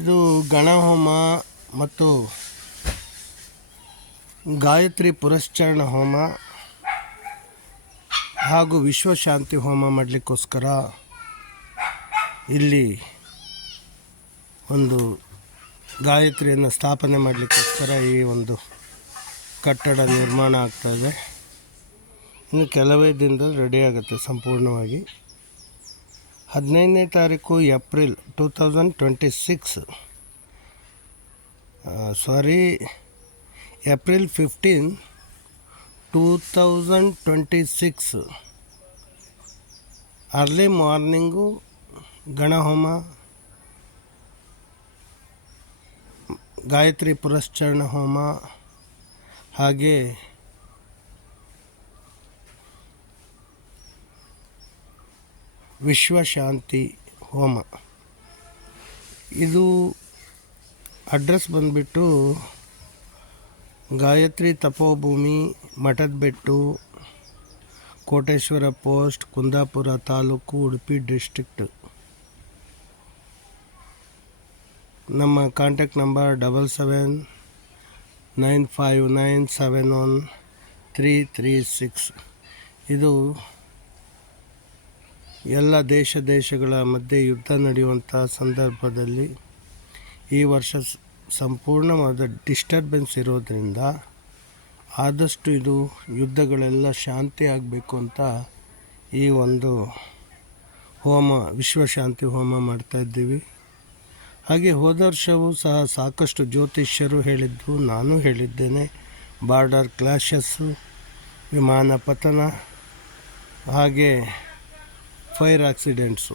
ಇದು ಗಣಹೋಮ ಮತ್ತು ಗಾಯತ್ರಿ ಪುರಸ್ಚರಣ ಹೋಮ ಹಾಗೂ ವಿಶ್ವಶಾಂತಿ ಹೋಮ ಮಾಡಲಿಕ್ಕೋಸ್ಕರ ಇಲ್ಲಿ ಒಂದು ಗಾಯತ್ರಿಯನ್ನು ಸ್ಥಾಪನೆ ಮಾಡಲಿಕ್ಕೋಸ್ಕರ ಈ ಒಂದು ಕಟ್ಟಡ ನಿರ್ಮಾಣ ಆಗ್ತಾಯಿದೆ. ಇನ್ನು ಕೆಲವೇ ದಿನದಲ್ಲಿ ರೆಡಿ ಆಗುತ್ತೆ ಸಂಪೂರ್ಣವಾಗಿ. 15ನೇ ತಾರೀಕು ಏಪ್ರಿಲ್ 2026 ಏಪ್ರಿಲ್ 15, 2026 ಅರ್ಲಿ ಮಾರ್ನಿಂಗು ಗಣಹೋಮ, ಗಾಯತ್ರಿ ಪುರಸ್ಚರಣ ಹೋಮ ಹಾಗೆ ವಿಶ್ವಶಾಂತಿ ಹೋಮ. ಇದು ಅಡ್ರೆಸ್ ಬಂದುಬಿಟ್ಟು ಗಾಯತ್ರಿ ತಪೋಭೂಮಿ, ಮಠದ ಬೆಟ್ಟು, ಕೋಟೇಶ್ವರ ಪೋಸ್ಟ್, ಕುಂದಾಪುರ ತಾಲೂಕು, ಉಡುಪಿ ಡಿಸ್ಟ್ರಿಕ್ಟ್. ನಮ್ಮ ಕಾಂಟ್ಯಾಕ್ಟ್ ನಂಬರ್ 7795971336. ಇದು ಎಲ್ಲ ದೇಶಗಳ ಮಧ್ಯೆ ಯುದ್ಧ ನಡೆಯುವಂಥ ಸಂದರ್ಭದಲ್ಲಿ ಈ ವರ್ಷ ಸಂಪೂರ್ಣವಾದ ಡಿಸ್ಟರ್ಬೆನ್ಸ್ ಇರೋದರಿಂದ ಆದಷ್ಟು ಇದು ಯುದ್ಧಗಳೆಲ್ಲ ಶಾಂತಿ ಆಗಬೇಕು ಅಂತ ಈ ಒಂದು ಹೋಮ, ವಿಶ್ವಶಾಂತಿ ಹೋಮ ಮಾಡ್ತಾಯಿದ್ದೀವಿ. ಹಾಗೆ ಹೋದ ವರ್ಷವೂ ಸಹ ಸಾಕಷ್ಟು ಜ್ಯೋತಿಷ್ಯರು ಹೇಳಿದ್ದು, ನಾನು ಹೇಳಿದ್ದೇನೆ. ಬಾರ್ಡರ್ ಕ್ಲಾಶಸ್ಸು, ವಿಮಾನ ಪತನ, ಹಾಗೆ ಫೈರ್ ಆಕ್ಸಿಡೆಂಟ್ಸು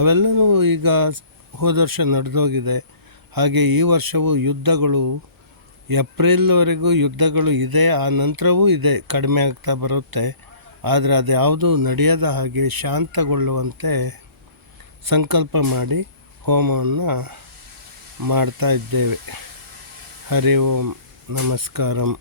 ಅವೆಲ್ಲವೂ ಈಗ ಹೋದ ವರ್ಷ ನಡೆದೋಗಿದೆ. ಹಾಗೆ ಈ ವರ್ಷವೂ ಯುದ್ಧಗಳು ಏಪ್ರಿಲ್ವರೆಗೂ ಯುದ್ಧಗಳು ಇದೆ, ಆ ನಂತರವೂ ಇದೆ, ಕಡಿಮೆ ಆಗ್ತಾ ಬರುತ್ತೆ. ಆದರೆ ಅದು ಯಾವುದೂ ನಡೆಯದ ಹಾಗೆ ಶಾಂತಗೊಳ್ಳುವಂತೆ ಸಂಕಲ್ಪ ಮಾಡಿ ಹೋಮವನ್ನು ಮಾಡ್ತಾ ಇದ್ದೇವೆ. ಹರಿ ಓಂ ನಮಸ್ಕಾರಂ.